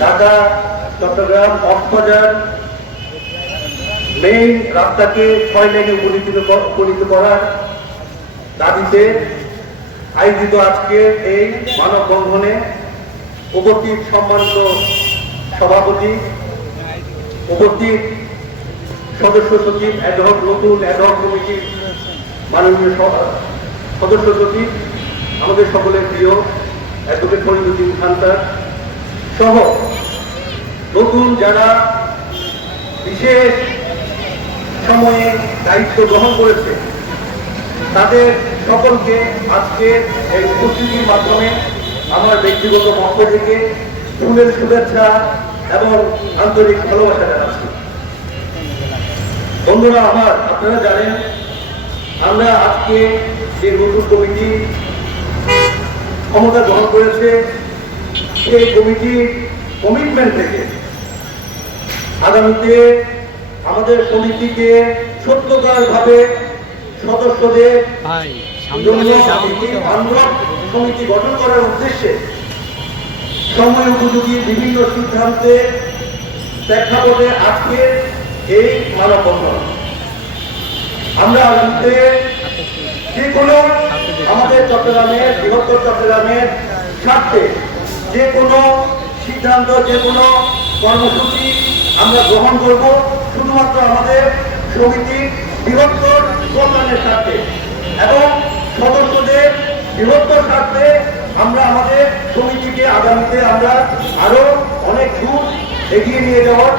Dhaka, Chittagong, Cox's Bazar main রাস্তাকে ছয় লেনে উপনীত উপনীত করার দাবিতে আয়োজিত আজকে এই মানববন্ধনে উপস্থিত সম্মানিত সভাপতি, উপস্থিত সদস্য সচিব অ্যাডহক নতুন অ্যাডহক কমিটির মাননীয় সদস্য সচিব, আমাদের সকলের প্রিয় অ্যাডভোকেট ফরিদুদ্দিন খান্তার সহ নতুন যারা বিশেষ সময়ে দায়িত্ব গ্রহণ করেছে, তাদের সকলকে আজকে এই উপস্থিতির মাধ্যমে আমার ব্যক্তিগত পক্ষ থেকে ফুলের শুভেচ্ছা এবং আন্তরিক ভালোবাসা জানাচ্ছি। বন্ধুরা আমার, আপনারা জানেন, আমরা আজকে যে নতুন কমিটি ক্ষমতা গ্রহণ করেছে সেই কমিটির কমিটমেন্ট থেকে আগামীতে আমাদের সমিতিকে সত্যকার ভাবে সদস্যদের সমিতি গঠন করার উদ্দেশ্যে সময় উপযোগী বিভিন্ন সিদ্ধান্তে প্রেক্ষাপটে আজকে এই মানববন্ধন। আমরা আগামীতে যে কোনো আমাদের চট্টগ্রামের বৃহত্তর চট্টগ্রামের স্বার্থে যে কোনো সিদ্ধান্ত, যে কোনো কর্মসূচি আমরা গ্রহণ করব শুধুমাত্র আমাদের সমিতির বৃহত্তর কল্যাণের স্বার্থে। এবং সদস্যদের বৃহত্তর স্বার্থে আমরা আমাদের সমিতিকে আগামীতে আমরা আরও অনেক দূর এগিয়ে নিয়ে যাওয়ার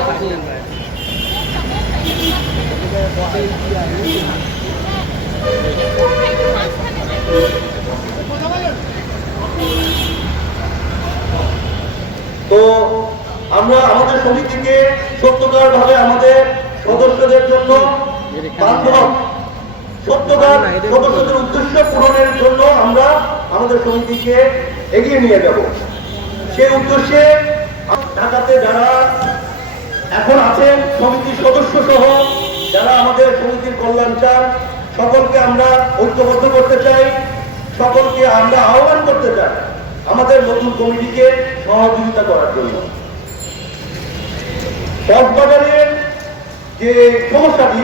তো আমরা আমাদের সমিতিকে সত্যকার ভাবে আমাদের সদস্যদের জন্য বান্ধব, সত্যকার সদস্যদের উদ্দেশ্য পূরণের জন্য আমরা আমাদের সমিতিকে এগিয়ে নিয়ে যাব। সেই উদ্দেশ্যে ঢাকাতে যারা এখন আছেন, সমিতির সদস্য সহ যারা আমাদের সমিতির কল্যাণ চান, সকলকে আমরা ঐক্যবদ্ধ করতে চাই, সকলকে আমরা আহ্বান করতে চাই আমাদের নতুন কমিটিকে সহযোগিতা করার জন্য। কক্সবাজারের যে সমস্যাটি,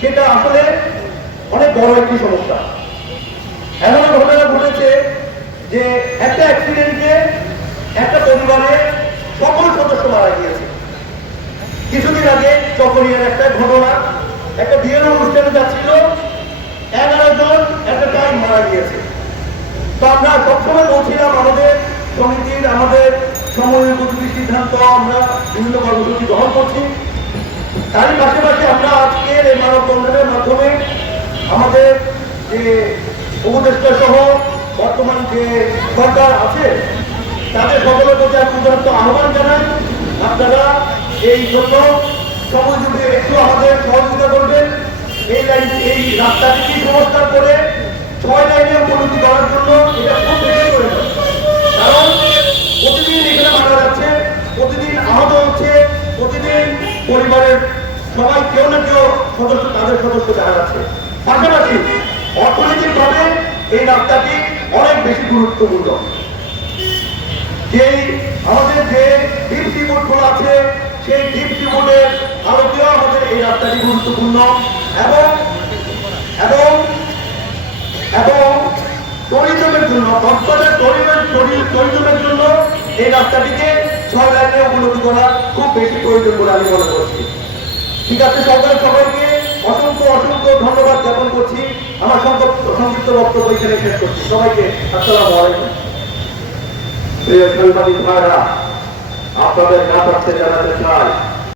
সেটা আসলে অনেক বড় একটি সমস্যা। এমন ঘটনা ঘটেছে যে একটা অ্যাক্সিডেন্টে একটা পরিবারে সকল সদস্য মারা গিয়েছে। কিছুদিন আগে চকরিয়ার একটা ঘটনা, একটা বিয়ের অনুষ্ঠানে যাচ্ছিল, এগারো জন একটা টাইম মারা গিয়েছে। তো আমরা সবসময় বলছিলাম, আমাদের সিদ্ধান্ত আমরা বিভিন্ন কর্মসূচি গ্রহণ করছি। তারই পাশাপাশি আমরা আজকের এই মানববন্ধনের মাধ্যমে আমাদের যে উপদেষ্টা সহ বর্তমান যে সরকার আছে, তাদের সকলের প্রতি এক উদাহরণ আহ্বান জানাই। আপনারা এই জন্য যুগে একটু আমাদের সহযোগিতা করবেন, এই লাইন, এই রাস্তাটি সংস্কার করে ছয় লাইনে উপলব্ধি করার জন্য এটা খুব বেশি প্রয়োজন। কারণ প্রতিদিন এখানে পরিবারের সবাই কেউ না কেউ সদস্য, তাদের সদস্য দেখা যাচ্ছে। পাশাপাশি অর্থনৈতিকভাবে এই রাস্তাটি অনেক বেশি গুরুত্বপূর্ণ। যেই আমাদের যে ডিপ টিবোর্ডগুলো আছে, সেই ডিপ টিবোর্ডের আলোকেও আমাদের এই রাস্তাটি গুরুত্বপূর্ণ এবং এবং এবং টরিজমের জন্য কক্সবাজার টরিজমের জন্য এই রাস্তাটিকে ছয় উপলব্ধি করা খুব বেশি প্রয়োজন বলে আমি মনে করছি। ঠিক আছে সবাই সবাইকে অসংখ্য অসংখ্য ধন্যবাদ জ্ঞাপন করছি। আমার সংক্ষিপ্ত বক্তব্য এখানে শেষ করছি। সবাইকে আসসালামু আলাইকুম। প্রিয় সাংবাদিক আপনাদের কাছে জানাতে চাই